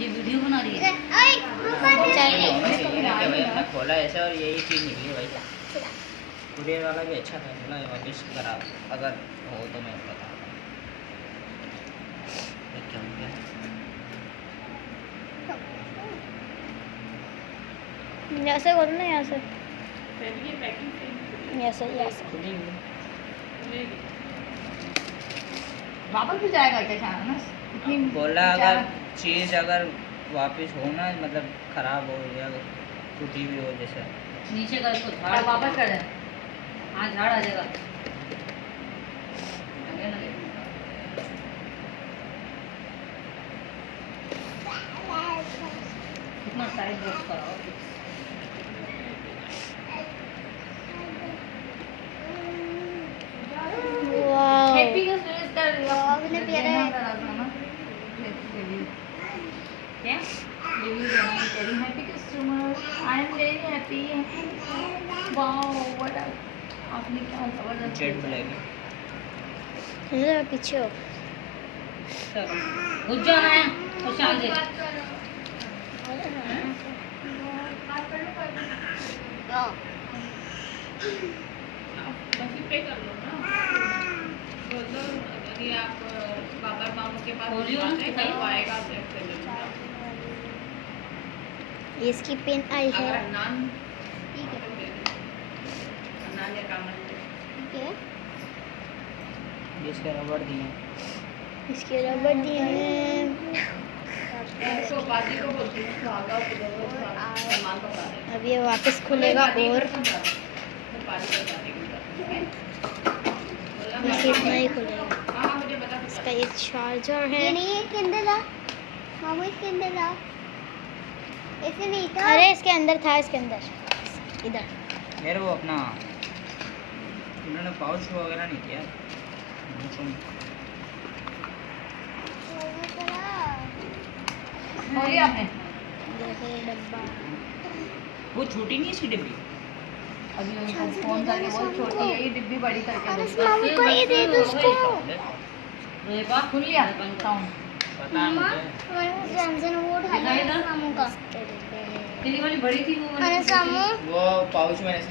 ये वीडियो बना रही है। मैंने खोला ऐसे और यही चीज़ निकली भाई। कुरियर वाला भी अच्छा था, बोला वापस करा अगर हो तो मैं बता क्या हो गया। ऐसे करो ना, यहाँ से ऐसे वापस भी जाएगा क्या खाना ना? बोला अगर चीज़ अगर वापस हो ना, मतलब ख़राब हो या टूटी भी हो जैसे नीचे का इसको झाड़ वापस कर दे। हाँ झाड़ आ जाएगा। कितना टाइट बॉक्स कराओ। हैप्पी का स्ट्रेस कर कितने प्यारे हैं। क्या happy customer, I am very happy. Wow what आपने क्या जबरदस्त जेट ब्लैक पीछे हो। घुस जाना है और शाम से पे कर लो ना, बोल दो अगर ये आप बाबा मामू के पास आएगा आप चेक कर लेना। ये इसकी पेन आई है। अगर नान ठीक है नान या काम ठीक है। इसके रबड़ दिए, इसके रबड़ दिए हैं। तो बाजी को बोलती हूँ भागा सामान तो खा रहे अब ये वापस खुलेगा और बस इतना ही खुलेगा। इसका ये चार्जर है। ये नहीं है, इसके अंदर था मामू, इसके अंदर था, ऐसे नहीं था। अरे इसके अंदर था, इसके अंदर इधर। मेरे वो अपना उन्होंने पाउच वगैरह नहीं किया। खोली आपने? देखो ये डब्बा। वो छोटी नहीं इसकी डिब्बी। अभी उनको फोन करके बहुत छोटी है ये डिब्बी, बड़ी करके अरे दो। मामू को ये दे दो उसको। ये बात खुल लिया बनता हूँ। पता है मम्मा मुझे। हमारे सैमसंग वो उठा लिया मामू का। तेरी वाली बड़ी थी वो वाली अरे सामू वो पाउच में